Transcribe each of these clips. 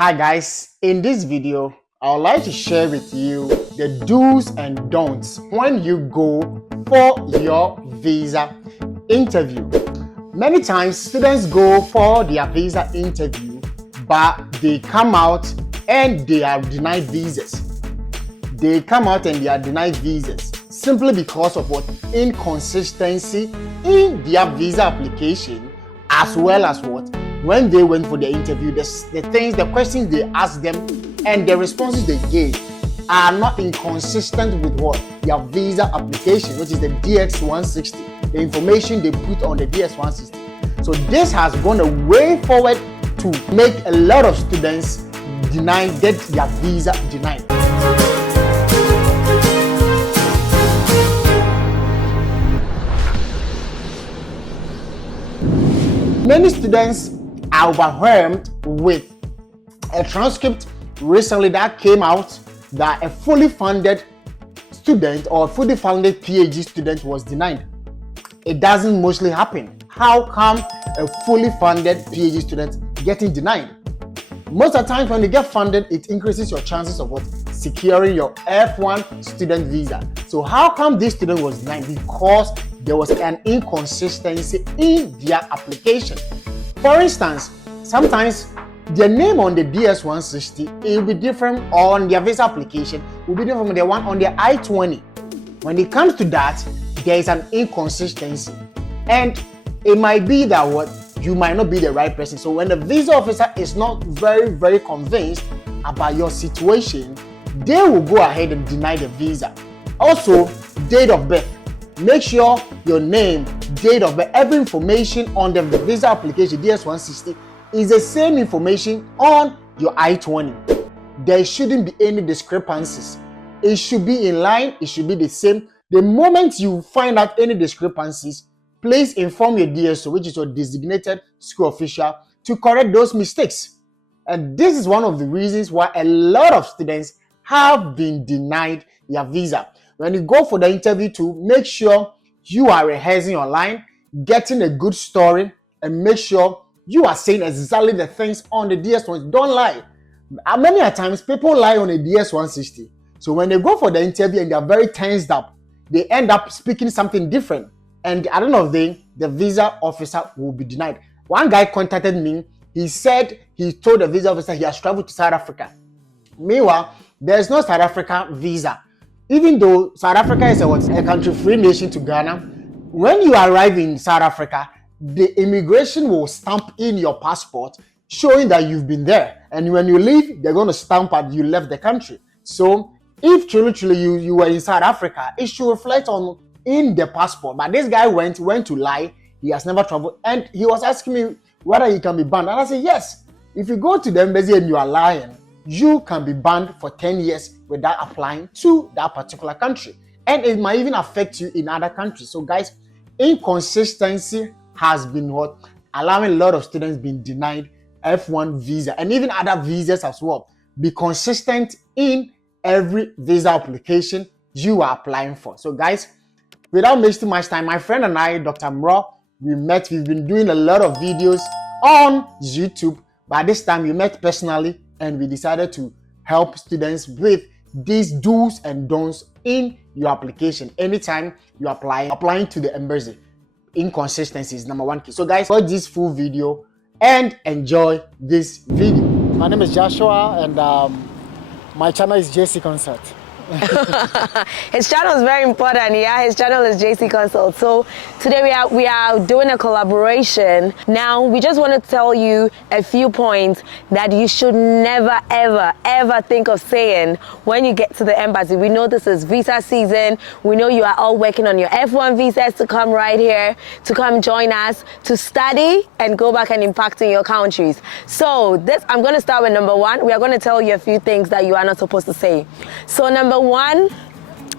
Hi guys, in this video, I would like to share with you the do's and don'ts when you go for your visa interview. Many times students go for their visa interview, but they come out and they are denied visas. They come out and they are denied visas simply because of what? Inconsistency in their visa application, as well as what? When they went for the interview, the questions they asked them and the responses they gave are not inconsistent with what? Their visa application, which is the DX160, the information they put on the DX160. So this has gone a way forward to make a lot of students get their visa denied. Many students are overwhelmed with a transcript recently that came out that a fully funded student or fully funded PhD student was denied. It doesn't mostly happen. How come a fully funded PhD student getting denied? Most of the time when you get funded, it increases your chances of what? Securing your F1 student visa. So how come this student was denied? Because there was an inconsistency in their application. For instance, sometimes their name on the DS160 it will be different on their visa application, will be different from the one on their I-20. When it comes to that, there is an inconsistency, and it might be that what you might not be the right person. So when the visa officer is not very convinced about your situation, they will go ahead and deny the visa. Also, date of birth. Make sure your name, date of birth, every information on the visa application DS160 is the same information on your I-20. There shouldn't be any discrepancies. It should be in line, it should be the same. The moment you find out any discrepancies, please inform your DSO, which is your designated school official, to correct those mistakes. And this is one of the reasons why a lot of students have been denied their visa. When you go for the interview, to make sure you are rehearsing online, getting a good story, and make sure you are saying exactly the things on the DS160. Don't lie. Many times people lie on a DS160. So when they go for the interview and they are very tensed up, they end up speaking something different. And at the end of the day, the visa officer will be denied. One guy contacted me. He said he told the visa officer he has traveled to South Africa. Meanwhile, there is no South Africa visa. Even though South Africa is a country-free nation to Ghana, when you arrive in South Africa, the immigration will stamp in your passport showing that you've been there. And when you leave, they're going to stamp that you left the country. So if truly you were in South Africa, it should reflect in the passport. But this guy went to lie. He has never traveled. And he was asking me whether he can be banned. And I said, yes. If you go to the embassy and you are lying, you can be banned for 10 years without applying to that particular country. And it might even affect you in other countries. So guys, inconsistency has been what? Allowing a lot of students being denied F1 visa and even other visas as well. Be consistent in every visa application you are applying for. So guys, without wasting much time, my friend and I, Dr. Mro, we've been doing a lot of videos on YouTube. By this time, we met personally and we decided to help students with these do's and don'ts in your application. Anytime you applying to the embassy, inconsistency is number one key. So guys, watch this full video and enjoy this video. My name is Joshua and my channel is JC Consult. His channel is very important. Yeah, his channel is JC Consult. So today we are doing a collaboration. Now we just want to tell you a few points that you should never ever think of saying when you get to the embassy. We know this is visa season. We know you are all working on your F1 visas to come right here, to come join us, to study and go back and impact in your countries. So I'm going to start with number one. We are going to tell you a few things that you are not supposed to say. So number one,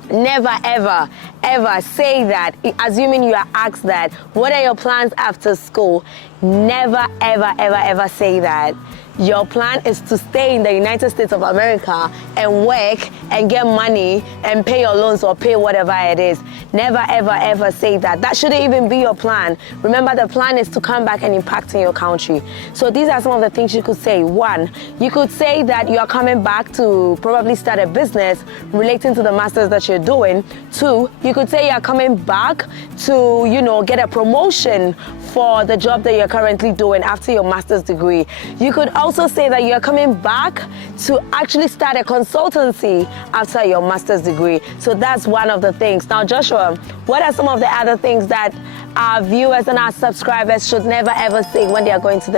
never ever say that, assuming you are asked that, what are your plans after school? Never ever say that. your plan is to stay in the United States of America and work and get money and pay your loans or pay whatever it is. Never, ever, ever say that. That shouldn't even be your plan. Remember, the plan is to come back and impact in your country. So these are some of the things you could say. One, you could say that you are coming back to probably start a business relating to the masters that you're doing. Two, you could say you are coming back to, get a promotion for the job that you're currently doing after your master's degree. You could also say that you're coming back to actually start a consultancy after your master's degree. So that's one of the things. Now, Joshua, what are some of the other things that our viewers and our subscribers should never ever say when they are going to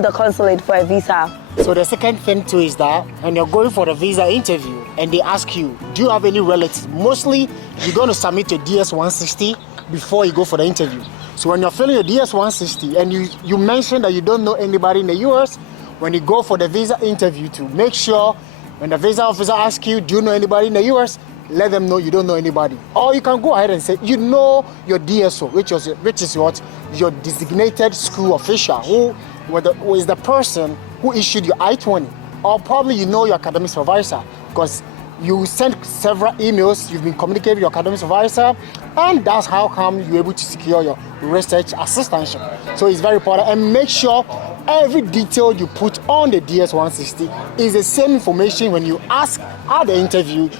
the consulate for a visa? So the second thing too is that when you're going for the visa interview and they ask you, do you have any relatives? Mostly you're going to submit your DS-160 before you go for the interview. So when you're filling your DS-160 and you mention that you don't know anybody in the US, when you go for the visa interview to make sure when the visa officer asks you, do you know anybody in the US? Let them know you don't know anybody. Or you can go ahead and say, you know your DSO, which is what? Your designated school official, who is the person who issued your I-20. Or probably you know your academic supervisor, because you sent several emails, you've been communicating with your academic supervisor, and that's how come you're able to secure your research assistantship. So it's very important, and make sure every detail you put on the DS-160 is the same information when you ask at the interview.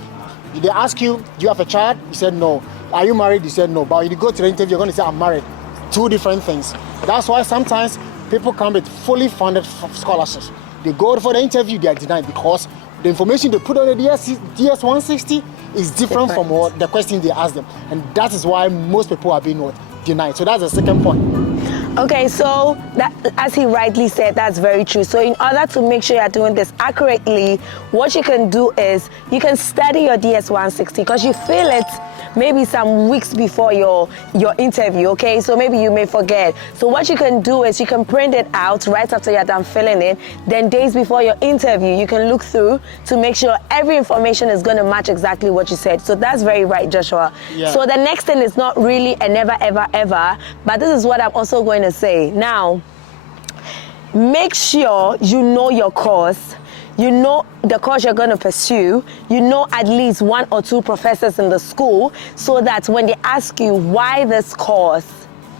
They ask you, do you have a child? You said no. Are you married? You said no. But when you go to the interview, you're going to say, I'm married. Two different things. That's why sometimes people come with fully funded scholarships. They go for the interview, they are denied because the information they put on the DS-160 is different from what the question they ask them. And that is why most people are being denied. So that's the second point. Okay, so that, as he rightly said, that's very true. So in order to make sure you're doing this accurately, what you can do is you can study your DS-160 because you feel it maybe some weeks before your interview, okay? So maybe you may forget. So what you can do is you can print it out right after you're done filling it. Then days before your interview, you can look through to make sure every information is going to match exactly what you said. So that's very right, Joshua. Yeah. So the next thing is not really a never, ever, ever, but this is what I'm also going to say. Now, make sure you know your course. You know the course you're going to pursue. You know at least one or two professors in the school so that when they ask you why this course,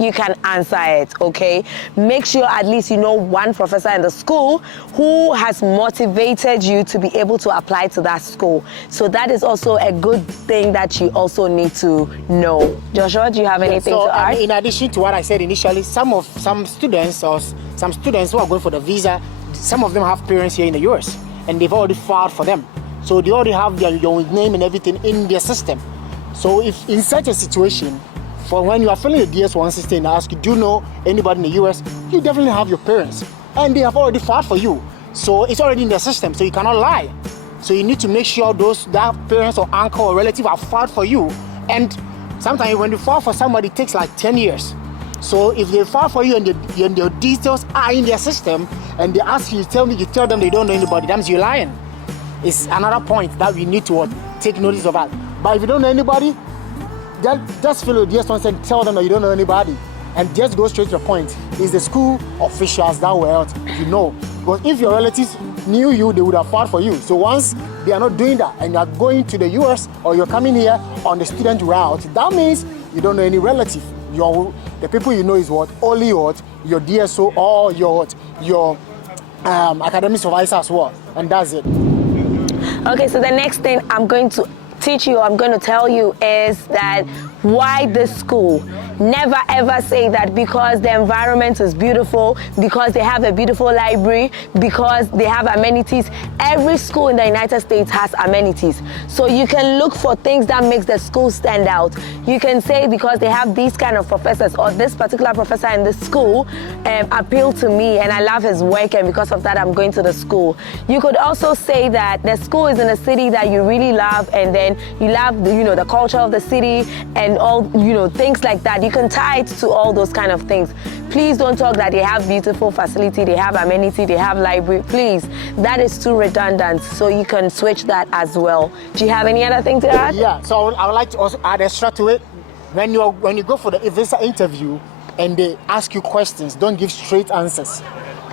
you can answer it, okay? Make sure at least you know one professor in the school who has motivated you to be able to apply to that school. So that is also a good thing that you also need to know. Joshua, do you have anything to add? In addition to what I said initially, some students who are going for the visa, some of them have parents here in the US and they've already filed for them. So they already have your name and everything in their system. So if in such a situation, for when you are filling the DS-160 and ask you, do you know anybody in the US? You definitely have your parents and they have already filed for you. So it's already in the system, so you cannot lie. So you need to make sure that parents or uncle or relative have filed for you. And sometimes when you file for somebody, it takes like 10 years. So if they file for you and your details are in their system and they ask you, you tell them they don't know anybody, that means you're lying. It's another point that we need to take notice of that. But if you don't know anybody, just fill the DS-160 and tell them that you don't know anybody. And just go straight to the point. It's the school officials that will you know. Because if your relatives knew you, they would have fought for you. So once they are not doing that and you are going to the US or you're coming here on the student route, that means you don't know any relative. The people you know is only your DSO or your academic supervisor as well. And that's it. Okay, so the next thing I'm going to tell you is that why this school. Never ever say that because the environment is beautiful, because they have a beautiful library, because they have amenities. Every school in the United States has amenities. So you can look for things that makes the school stand out. You can say because they have these kind of professors or this particular professor in this school appealed to me and I love his work and because of that I'm going to the school. You could also say that the school is in a city that you really love and then you love the culture of the city and all things like that. You can tie it to all those kind of things. Please don't talk that they have beautiful facility, they have amenity, they have library. Please, that is too redundant. So you can switch that as well. Do you have any other thing to add? Yeah, so I would like to also add extra to it. When you go for the visa interview and they ask you questions, don't give straight answers.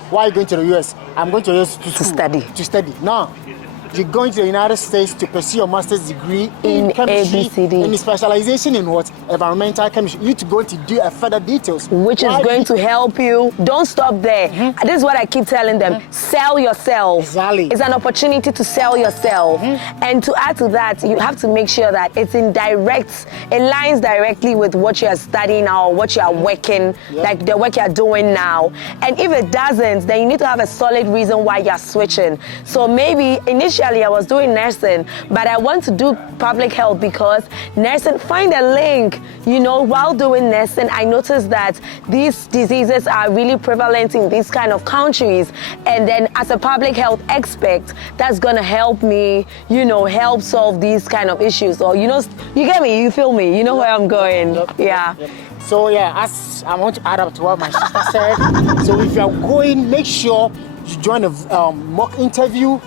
Why are you going to the US? I'm going to the US to school, to study. Now, you're going to the United States to pursue your master's degree in chemistry, ABCD. and specialization in what? Environmental chemistry. You need to go to do a further details. Which is going to help you. Don't stop there. This is what I keep telling them. Sell yourself. Exactly. It's an opportunity to sell yourself. And to add to that, you have to make sure that it aligns directly with what you are studying or what you are working, like the work you are doing now. And if it doesn't, then you need to have a solid reason why you're switching. So maybe initially I was doing nursing, but I want to do public health because nursing, find a link. You know, while doing nursing, I noticed that these diseases are really prevalent in these kind of countries. And then as a public health expert, that's gonna help me, you know, help solve these kind of issues. Or, you know, you get me, you feel me, you know where I'm going. Yeah. So as I want to add up to what my sister said. So if you're going, make sure you join a mock interview,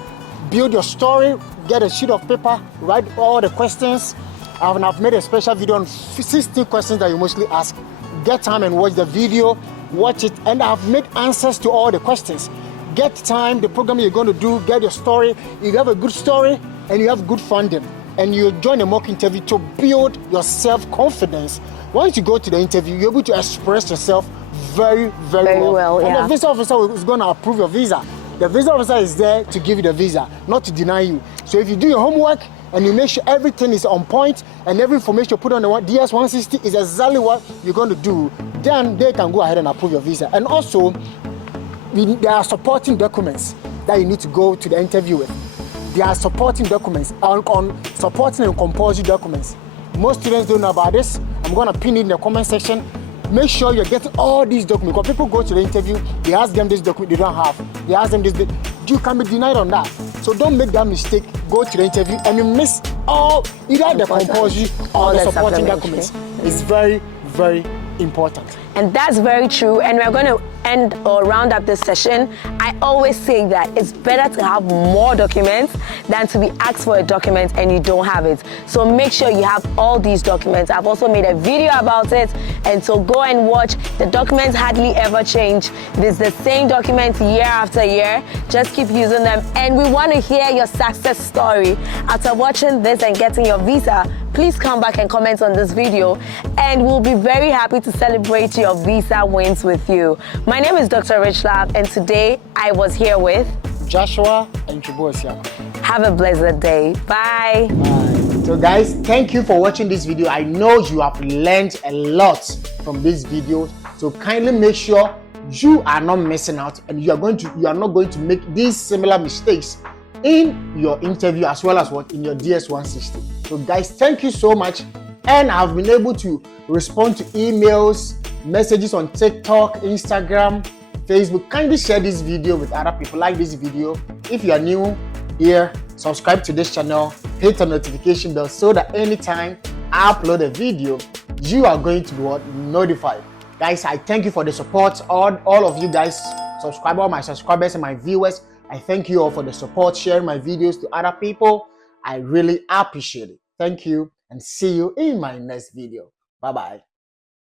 build your story, get a sheet of paper, write all the questions. I've made a special video on 16 questions that you mostly ask. Get time and watch the video, watch it, and I've made answers to all the questions. Get time, the program you're going to do, get your story. If you have a good story and you have good funding, and you join a mock interview to build your self-confidence, once you go to the interview, you're able to express yourself very, very well. And the visa officer is going to approve your visa. The visa officer is there to give you the visa, not to deny you. So if you do your homework and you make sure everything is on point and every information you put on the DS-160 is exactly what you're going to do, then they can go ahead and approve your visa. And also, there are supporting documents that you need to go to the interview with. There are supporting documents, on supporting and compulsory documents. Most students don't know about this. I'm going to pin it in the comment section. Make sure you're getting all these documents. Because people go to the interview, they ask them this document they don't have. They ask them this, you can be denied on that. So don't make that mistake. Go to the interview and you miss either the compulsory or the supporting documents. It's very, very important. And that's very true. And we're going to end or round up this session. I always say that it's better to have more documents than to be asked for a document and you don't have it. So make sure you have all these documents. I've also made a video about it. And so go and watch. The documents hardly ever change. It's the same documents year after year. Just keep using them. And we want to hear your success story. After watching this and getting your visa, please come back and comment on this video. And we'll be very happy to celebrate your visa wins with you. My name is Dr. Richlab, and today I was here with Joshua Antwi-Boasiako. Have a blessed day. Bye. Bye. So guys, thank you for watching this video. I know you have learned a lot from this video. So kindly make sure you are not missing out and you are not going to make these similar mistakes in your interview as well as what in your DS-160. So guys, thank you so much. And I've been able to respond to emails, messages on TikTok, Instagram, Facebook. Kindly share this video with other people. Like this video. If you are new here, subscribe to this channel, hit the notification bell so that anytime I upload a video, you are going to be notified. Guys, I thank you for the support. All of you guys, all my subscribers and my viewers, I thank you all for the support, sharing my videos to other people. I really appreciate it. Thank you and see you in my next video. Bye-bye.